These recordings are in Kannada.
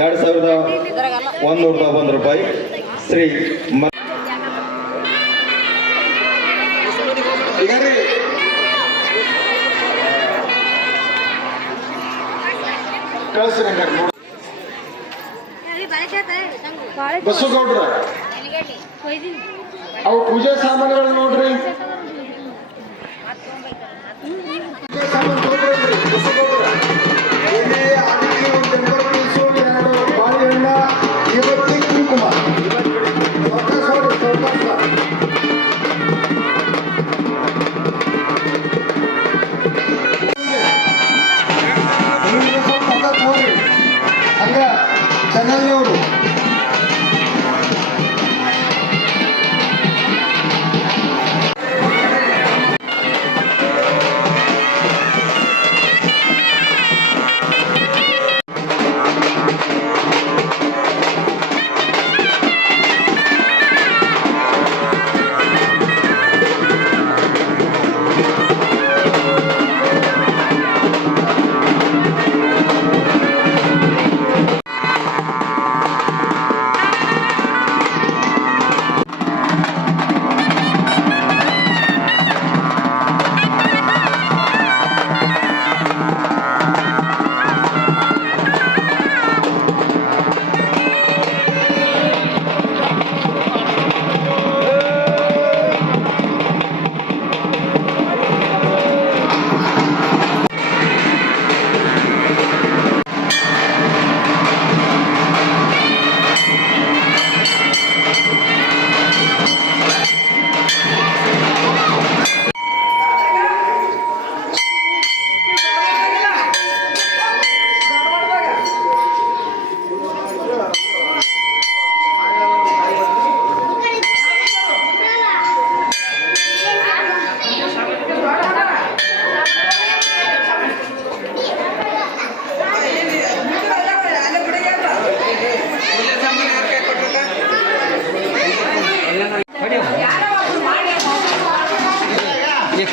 ಎರಡು ಸಾವಿರದ ಒಂದು ನೂರ ಒಂದು ರೂಪಾಯಿ. ಶ್ರೀ ಮ- ಬಸ್ಸುಗೌಡ್ರ ಅವು ಪೂಜೆ ಸಾಮಾನುಗಳು ನೋಡ್ರಿ.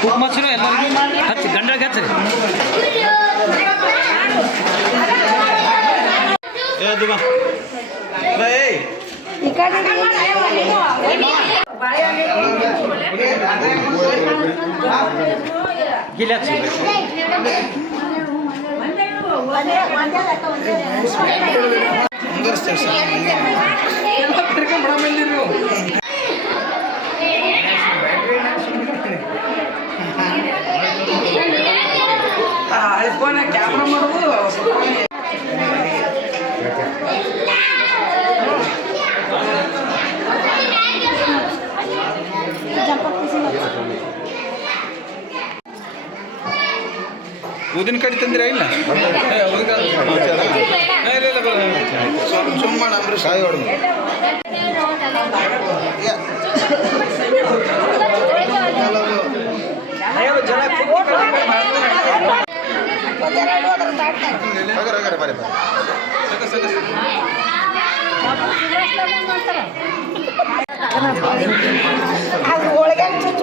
ಈ ಕುಕ್ ಮಚ್ಚರು ಎಲ್ಲರಿಗೂ ಹಚ್ಚಿ ಗಂಡಗೆ ಹಚ್ಚ್ರಿ ಗಿಲ್ಲಿ ಹಚ್ಚಿ ಕ್ಯಾಮ್ರಾ ಊದಿನ ಕಡಿ ತಂದಿರ ಇಲ್ಲ? ಸುಮ್ಮನೆ ಹೊಡೆದು. ಬರೀ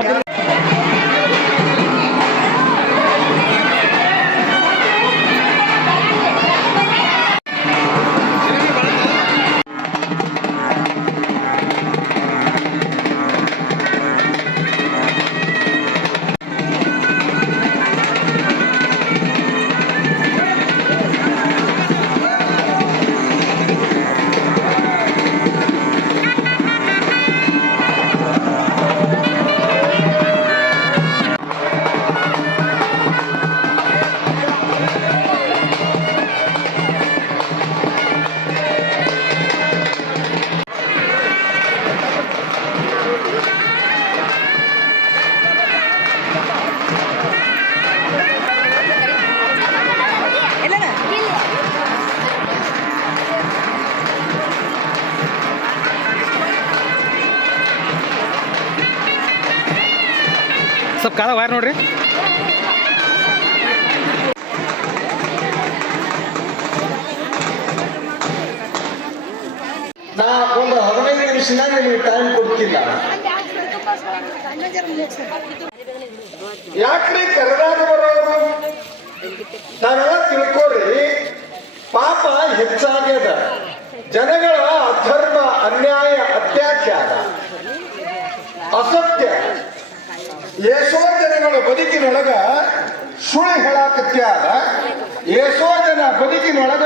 ಅದ ಕಾಲ ವೈರ್ ನೋಡ್ರಿ. ನಾ ಒಂದು ಹದಿನೈದು ನಿಮಿಷದಾಗ ನಿಮಗೆ ಟೈಮ್ ಕೊಡ್ತಿಲ್ಲ. ಯಾಕ್ರಿ ಕರ್ನಾಟಕ ಬರೋರು ನಾವೆಲ್ಲ ತಿಳ್ಕೊಳ್ರಿ, ಪಾಪ ಹೆಚ್ಚಾಗ್ಯದ. ಜನಗಳ ಅಧರ್ಮ, ಅನ್ಯಾಯ, ಅತ್ಯಾಚಾರ, ಅಸತ್ಯ. ಏಸೋ ಜನಗಳ ಬದುಕಿನೊಳಗ ಸುಳಿ ಹೇಳಾಕತ್ಯಾರ ಏಸೋ ಜನ ಬದುಕಿನೊಳಗ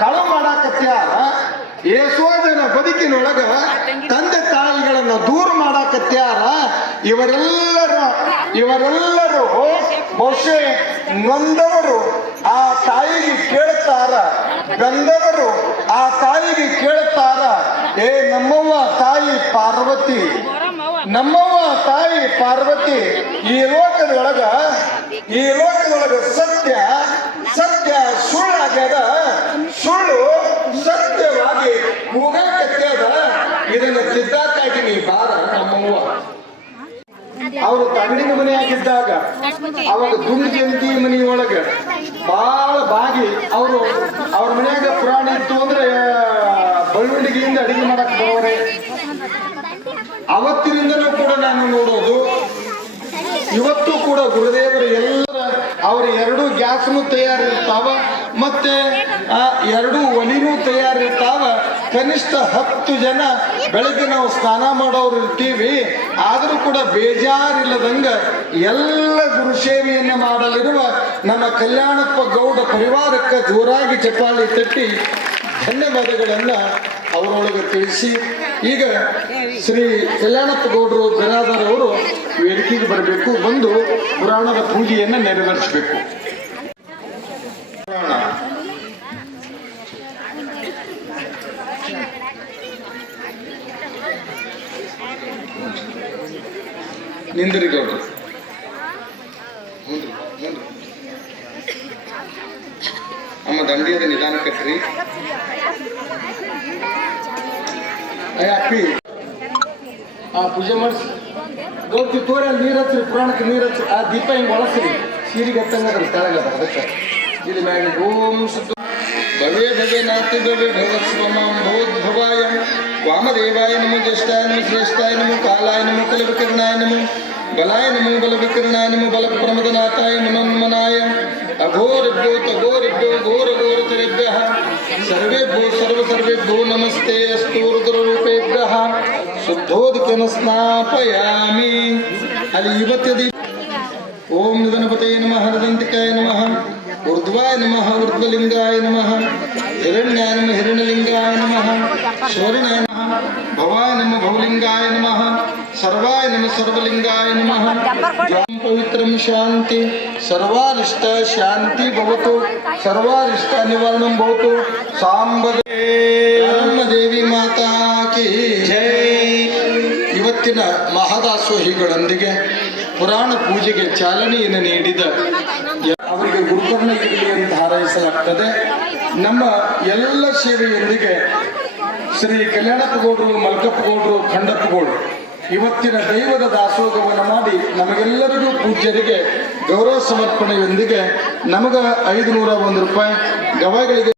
ಕಳ ಮಾಡಾಕತ್ಯಾರ ಏಸೋ ಜನ ಬದುಕಿನೊಳಗ ತಂದೆ ತಾಯಿಗಳನ್ನು ದೂರ ಮಾಡಾಕತ್ಯಾರ ಇವರೆಲ್ಲರ, ಇವರೆಲ್ಲರೂ ಬಹುಶಃ ನೊಂದವರು, ಆ ತಾಯಿಗೆ ಕೇಳ್ತಾರ ಗಂಧವರು ಆ ತಾಯಿಗೆ ಕೇಳ್ತಾರ, ಏ ನಮ್ಮವ್ವ, ತಾಯಿ ಪಾರ್ವತಿ ನಮ್ಮವ್ವ ತಾಯಿ ಪಾರ್ವತಿ ಈ ಲೋಕದೊಳಗ ಈ ಲೋಕದೊಳಗ ಸತ್ಯ ಸತ್ಯ ಸುಳ್ಳಾಗ್ಯದ ಸುಳ್ಳು ಸತ್ಯವಾಗಿ ಕೂಗಾಕತ್ಯದ ಇದನ್ನ ತಿದ್ದಾಕಾಗಿ ನೀ ಬಾರ ನಮ್ಮವ್ವ. ಅವರು ತಗಡಿನ ಮನೆಯಾಗಿದ್ದಾಗ, ಅವಾಗ ದುಂಡು ಜಯಂತಿ ಮನೆಯೊಳಗ ಬಹಳ ಬಾಗಿ ಅವರು ಅವ್ರ ಮನ್ಯಾಗ ಪುರಾಣ ಇತ್ತು ಅಂದ್ರೆ ಬಳ್ಳುಂಡಿಗೆಯಿಂದ ಅಡಿಗೆ ಮಾಡಕ್ ಬರೋರೆ ಅವತ್ತಿನಿಂದಲೂ ಕೂಡ ನಾನು ನೋಡೋದು ಇವತ್ತು ಕೂಡ ಗುರುದೇವರು ಎಲ್ಲರ ಅವ್ರ ಎರಡು ಗ್ಯಾಸ್ನು ತಯಾರಿರ್ತಾವ ಮತ್ತೆ ಆ ಎರಡು ಒಲಿನೂ ತಯಾರಿರ್ತಾವ. ಕನಿಷ್ಠ ಹತ್ತು ಜನ ಬೆಳಗ್ಗೆ ನಾವು ಸ್ನಾನ ಮಾಡೋರು ಇರ್ತೀವಿ. ಆದರೂ ಕೂಡ ಬೇಜಾರಿಲ್ಲದಂಗ ಎಲ್ಲ ಗುರು ಸೇವೆಯನ್ನು ಮಾಡಲಿರುವ ನಮ್ಮ ಕಲ್ಯಾಣಪ್ಪ ಗೌಡ ಪರಿವಾರಕ್ಕೆ ಜೋರಾಗಿ ಚಪಾಳಿ ತಟ್ಟಿ ಧನ್ಯವಾದಗಳನ್ನು ಅವರೊಳಗೆ ತಿಳಿಸಿ. ಈಗ ಶ್ರೀ ಕಲ್ಯಾಣಪ್ಪ ಗೌಡರು ಬಿರಾದರ್ ಅವರು ವೇದಿಕೆಗೆ ಬರಬೇಕು. ಬಂದು ಪುರಾಣದ ಪೂಜೆಯನ್ನು ನೆರವೇರಿಸಬೇಕು ಪುರಾಣ ನಿಂದ್ರಿ ಮುಂದ್ರಿ ಅಮ್ಮ ದಂಡಿಯದ ನಿಧಾನ ಕಟ್ರಿ. ಏ, ಅಪ್ಪಿ. ಆ, ಪೂಜೆ ಮಾಡಿಸಿ. ಗೌತಿ ತೋರ ನೀರು ಹಚ್ಚಿರಿ, ಪುರಾಣಕ್ಕೆ ನೀರು ಹಚ್ಚಿ ಆ ದೀಪ ಹಿಂಗೆ ಒಳಸ್ರಿ. ಸೀರಿಗೆ ಹತ್ತಂಗದ್ರಿ ಕೆಳಗದ, ಅದಕ್ಕೆ. ಇಲ್ಲಿ ಮ್ಯಾಗ ಓಂ ಸುತ್ತ ಭವೇ ಭವೇ ನಾತಿ ಭವೇ ಸ್ವಮಾಂ ಭವಾಯ. వామదేవాయనము జ్యేష్ఠాయనము శ్రేష్టాయనము కాలాయనము కుల వికరణాయనము బలాయనము బల వికరణాయనము బల ప్రమదనాథాయ మునన్మనాయ అఘోరిభ్యో తఘోరిభ్యో ఘోర ఘోరతరిభ్య సర్వేభ్యో సర్వసర్వేభ్యో నమస్తే అస్తు రుద్రరూపేభ్య. శుద్ధోదికను స్నాపయామి. అది యువత్యది ఓం నిధనపతే నమ హరదంతికాయ నమ ఊర్ధ్వాయ నమ ఊర్ధ్వలింగాయ నమ హిరణ్యాయ నమ హిరణలింగాయ నమ స్వర్ణాయ ಭವಾಯ ನಮಃ ಭವಲಿಂಗಾಯ ನಮಃ, ಸರ್ವಾಯ ನಮ ಸರ್ವಲಿಂಗಾಯ ನಮಃ. ಪವಿತ್ರಂ ಶಾಂತಿ, ಸರ್ವಾರಿಷ್ಟ ಶಾಂತಿ ಭವತು, ಸರ್ವಾರಿಷ್ಟ ನಿವಾರಣಂ ಭವತು. ಸಾಂಬದೇ ದೇವಿ ಮಾತಾ ಕಿ ಜೈ. ಇವತ್ತಿನ ಮಹದಾಸೋಹಿಗಳೊಂದಿಗೆ ಪುರಾಣ ಪೂಜೆಗೆ ಚಾಲನೆಯನ್ನು ನೀಡಿದ ಅವರಿಗೆ ಗುರುಕರ್ಣ ಇರಲಿ ಅಂತ ಹಾರೈಸಲಾಗ್ತದೆ. ನಮ್ಮ ಎಲ್ಲ ಸೇವೆಯೊಂದಿಗೆ ಶ್ರೀ ಕಲ್ಯಾಣಪ್ಪ ಗೌಡರು ಮಲ್ಕಪ್ಪ ಗೌಡರು ಖಂಡಪ್ಪ ಗೌಡರು ಇವತ್ತಿನ ದೈವದ ದಾಸೋಹವನ್ನು ಮಾಡಿ ನಮಗೆಲ್ಲರಿಗೂ ಪೂಜ್ಯರಿಗೆ ಗೌರವ ಸಮರ್ಪಣೆಯೊಂದಿಗೆ ನಮಗ ಐದು ನೂರ ಒಂದು ರೂಪಾಯಿ ಗವಾಯಿಗಳಿಗೆ